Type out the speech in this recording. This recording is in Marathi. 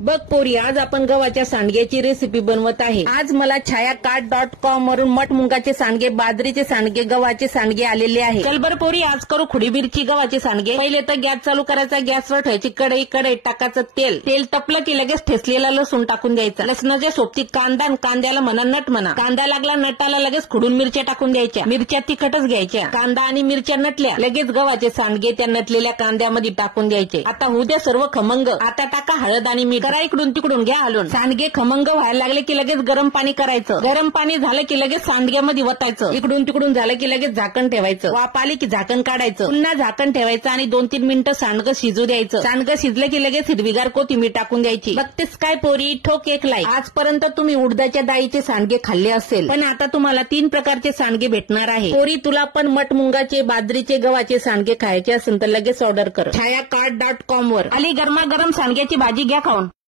बघ पोरी, आज आपण गव्हाच्या सांडग्याची रेसिपी बनवत आहे। आज मला छायाकार्ट.com वरून मठ मुंगाचे सांडगे, बाजरीचे सांडगे, गव्हाचे सांडगे आलेले आहे। चल बर पोरी, आज करू खुडी मिरची गव्हाचे सांडगे। पहिले तर गॅस चालू करायचा, गॅसवर ठेवायची कढई, कढईत टाकायचं तेल, तेल तपलं की लगेच ठेचलेला लसूण टाकून द्यायचा। लसणाच्या सोबती कांदा, कांद्याला म्हणा नट म्हणा, कांदा लागला नटाला लगेच खुडून मिरच्या टाकून द्यायच्या। मिरच्या तिखटच घ्यायच्या। कांदा आणि मिरच्या नटल्या लगेच गव्हाचे सांडगे त्या नटलेल्या कांद्यामध्ये टाकून द्यायचे। आता होऊ द्या सर्व खमंग। आता टाका हळद आणि मीठ, करा इकडून तिकडून घ्या हलवून। सांडगे खमंग व्हायला लागले की लगेच गरम पाणी करायचं। गरम पाणी झालं की लगेच सांडग्यामध्ये वतायचं। इकडून तिकडून झालं की लगेच झाकण ठेवायचं। वाफ आली की झाकण काढायचं, पुन्हा झाकण ठेवायचं आणि 2-3 मिनिटं सांडगं शिजू द्यायचं। सांडगं शिजलं की लगेच हिरवीगार कोथिंबीर टाकून द्यायची। बघतेस काय पोरी, ठोक एक लाईक। आजपर्यंत तुम्ही उडदाच्या डाळीचे सांडगे खाल्ले असेल, पण आता तुम्हाला 3 प्रकारचे सांडगे भेटणार आहे। पोरी, तुला पण मठ मुंगाचे, बाजरीचे, गव्हाचे सांडगे खायचे असेल तर लगेच ऑर्डर कर छायाकार्ट.com वर। आली गरमागरम सांडग्याची भाजी, घ्या खाऊन।